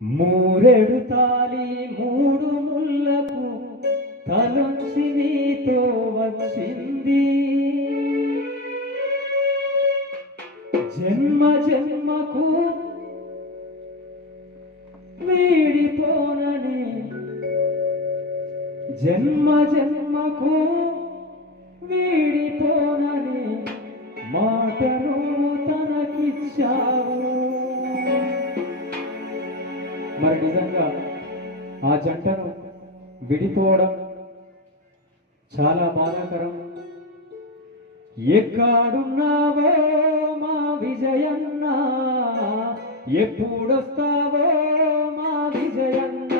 మూరెడు తాలి మూడు ముళ్ళకు తలొచ్చి నీతో వచ్చింది. జన్మ జన్మకు వీడిపోనని, జన్మ జన్మకు వీడిపోనని మాటను తనకిచ్చావు. మరి నిజంగా ఆ జంటను విడిపోవడం చాలా బాధాకరం. ఎక్కడున్నావో మా విజయన్న, ఎప్పుడొస్తావో మా విజయన్న.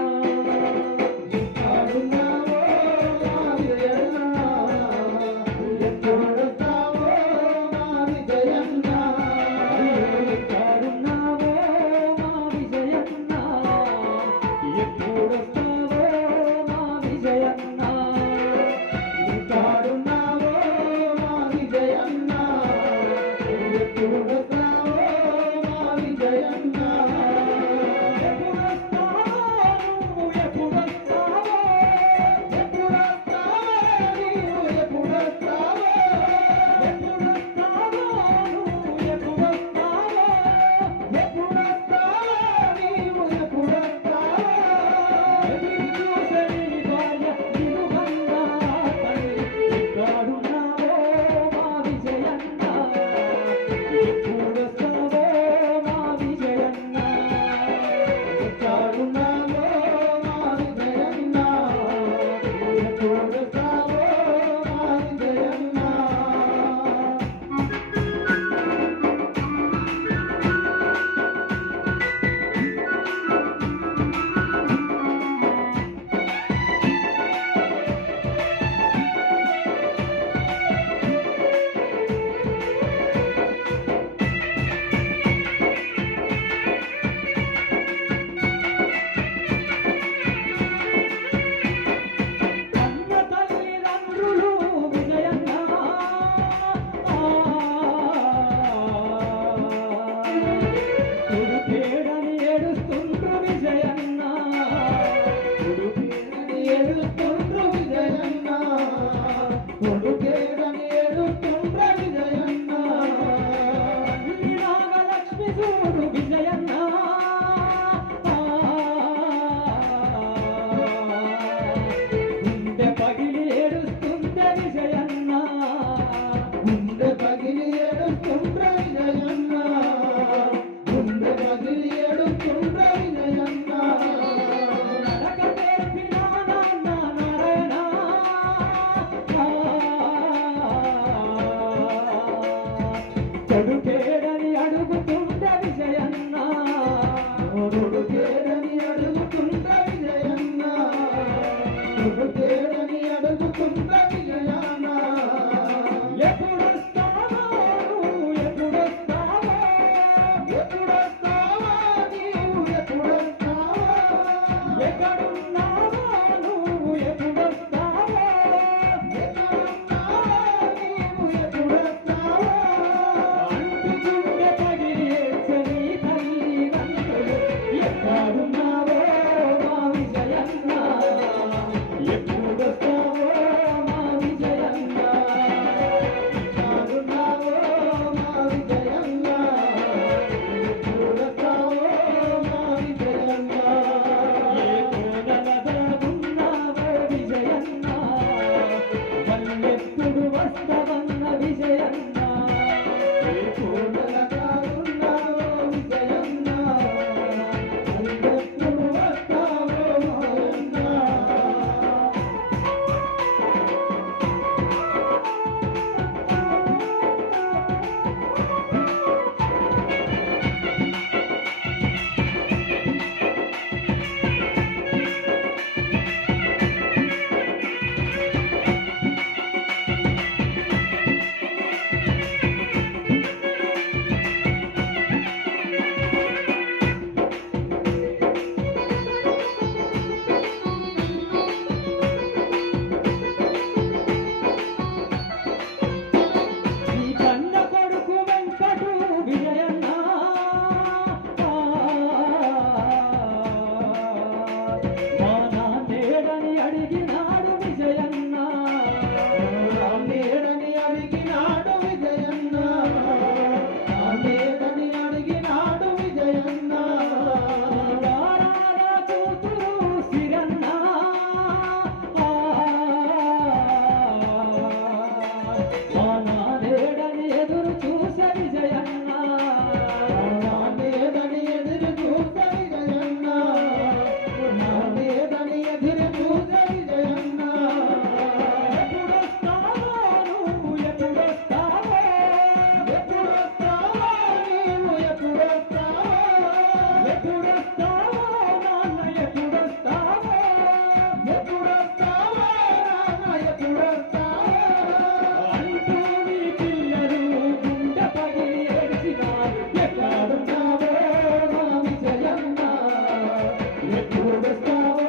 ఎప్పుడు వస్తావో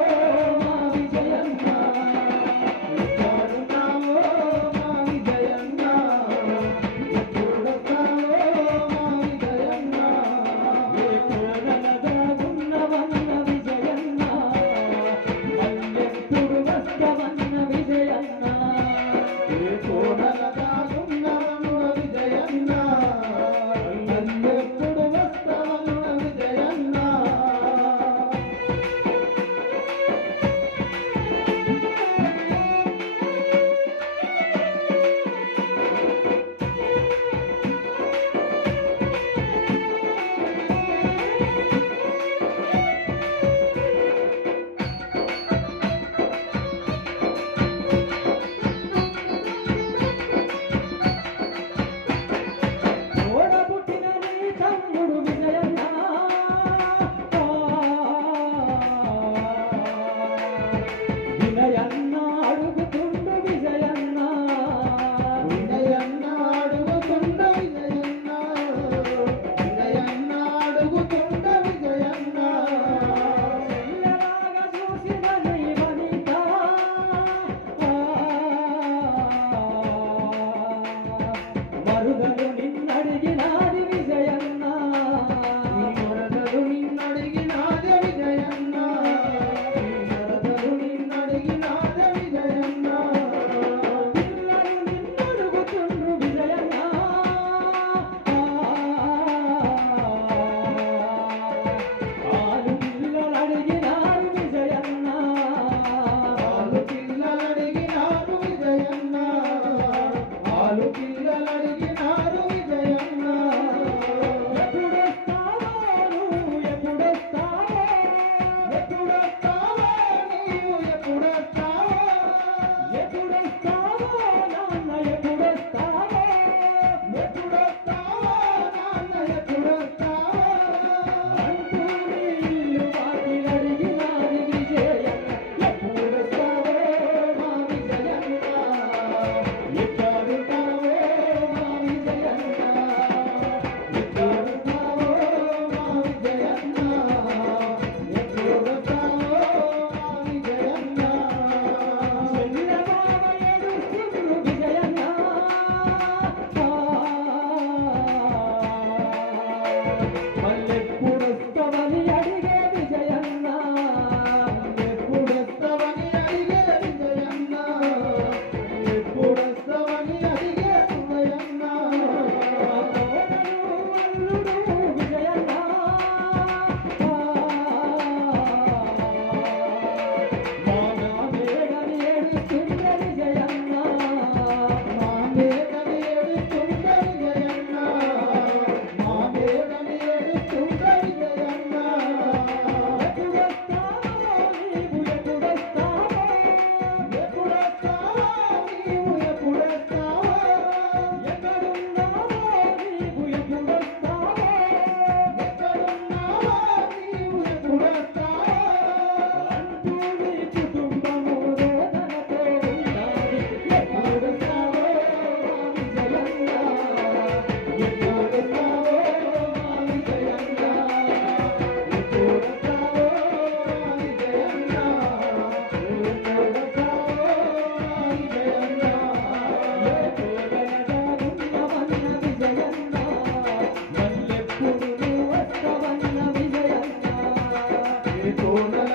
మా విజయన్న, ఎక్కడున్నావో మా విజయన్న, ఎప్పుడు వస్తావో మా విజయన్న, ఏ కోనల దాగున్నవన్న విజయన్న, మళ్ళెప్పుడు వస్తావన్న విజయన్న, ఏ కోనల దాగున్నవన్న విజయన్న, మళ్ళెప్పుడు వస్తావన్న విజయన్న. ఓడబుట్టిన నీ తమ్ముడు విజయన్న, వినయన్న అడుగుతుండు విజయన్న, వినయన్న అడుగుతుండు విజయన్న, వినయన్న అడుగుతుండు విజయన్న, చెల్లెలాగా చూసిన నీ వనిత, మరుగలు నిన్నడిగినాది విజయన్న, మరుగలు నిన్నడిగినాది విజయన్న, మరుగలు నిన్నడిగినాది విజయన్న, పిల్లలు నిన్నడుగుతుండ్రు విజయన్న, ఆలు పిల్లలు అడిగినారు విజయన్న, ఆలు పిల్లలు అడిగినారు విజయన్న, ఆలు పిల్లలు అడిగినారు విజయన్న, ఎప్పుడొస్తావో నువ్వు ఎప్పుడొస్తావో, ఎప్పుడొస్తావో నీవు ఎప్పుడొస్తావో, ఎప్పుడొస్తావో నాన్న ఎప్పుడొస్తావో, ఎప్పుడొస్తావో నాన్న ఎప్పుడొస్తావో, అంటూ నీ ఇల్లు వాకిలి అడిగినాది విజయన్న, ఎప్పుడొస్తావో మా విజయన్న, ఎక్కడున్నావో మా విజయన్న, ఎక్కడున్నావో మా విజయన్న, ఎప్పుడొస్తావో మా విజయన్న, చెల్లెబావ ఏడుస్తుండ్రు విజయన్న, మళ్ళెప్పుడొస్తావని అడిగే విజయన్న, ఎప్పుడొస్తావని అడిగే విజయన్న, ఎప్పుడొస్తావని అడిగే విజయన్న, కోడలు అల్లుడు విజయన్న, మా మేడని ఏడుస్తుండే విజయన్న, మా మేడని ఏడుస్తుండే విజయన్న, మా మేడని ఏడుస్తుండే విజయన్న, ఎప్పుడొస్తావో నీవు ఎప్పుడొస్తావో, ఎప్పుడొస్తావో నీవు ఎప్పుడొస్తావో, ఎక్కడున్నావో నీవు ఎప్పుడొస్తావో, ఎక్కడున్నావో నీవు ఎప్పుడొస్తావో, అంటూ నీ కుటుంబము రోదనతో ఉన్నది, ఎప్పుడొస్తావో మా విజయన్న, ఎప్పుడొస్తావో మా విజయన్న, ఎప్పుడొస్తావో మా విజయన్న, ఎప్పుడొస్తావో మా విజయన్న, ఏ కోడలదాగున్నవన్న విజయన్న, మళ్ళెప్పుడు నువ్వు వస్తావన్న విజయన్న, ఏ కోడల